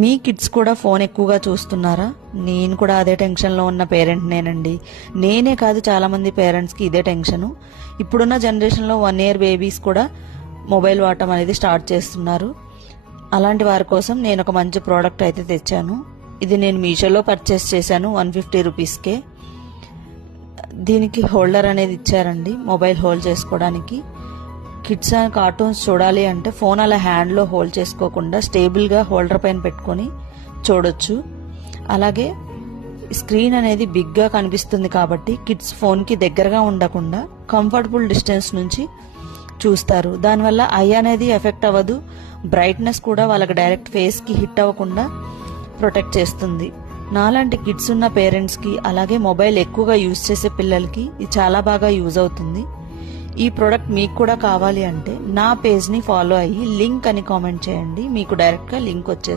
మీ kids కూడా phone ఎక్కువగా చూస్తున్నారా? నేను కూడా అదే టెన్షన్లో ఉన్న పేరెంట్నేనండి. నేనే కాదు, చాలామంది పేరెంట్స్కి ఇదే టెన్షను. ఇప్పుడున్న జనరేషన్లో 1 year బేబీస్ కూడా మొబైల్ వాడటం అనేది స్టార్ట్ చేస్తున్నారు. అలాంటి వారి కోసం నేను ఒక మంచి ప్రోడక్ట్ అయితే తెచ్చాను. ఇది నేను మీషోలో పర్చేస్ చేశాను 150 రూపీస్కే. దీనికి హోల్డర్ అనేది ఇచ్చారండి, మొబైల్ హోల్డ్ చేసుకోవడానికి. కిడ్స్ అండ్ కార్టూన్స్ చూడాలి అంటే ఫోన్ అలా హ్యాండ్లో హోల్డ్ చేసుకోకుండా స్టేబుల్గా హోల్డర్ పైన పెట్టుకొని చూడొచ్చు. అలాగే స్క్రీన్ అనేది బిగ్గా కనిపిస్తుంది కాబట్టి కిడ్స్ ఫోన్కి దగ్గరగా ఉండకుండా కంఫర్టబుల్ డిస్టెన్స్ నుంచి చూస్తారు. దానివల్ల ఐ అనేది ఎఫెక్ట్ అవ్వదు. బ్రైట్నెస్ కూడా వాళ్ళకి డైరెక్ట్ ఫేస్కి హిట్ అవ్వకుండా ప్రొటెక్ట్ చేస్తుంది. నాలాంటి కిడ్స్ ఉన్న పేరెంట్స్కి, అలాగే మొబైల్ ఎక్కువగా యూజ్ చేసే పిల్లలకి ఇది చాలా బాగా యూజ్ అవుతుంది. ఈ ప్రోడక్ట్ మీకు కూడా కావాలి అంటే నా పేజ్ని ఫాలో అయ్యి లింక్ అని కామెంట్ చేయండి, మీకు డైరెక్ట్గా లింక్ వచ్చేస్తుంది.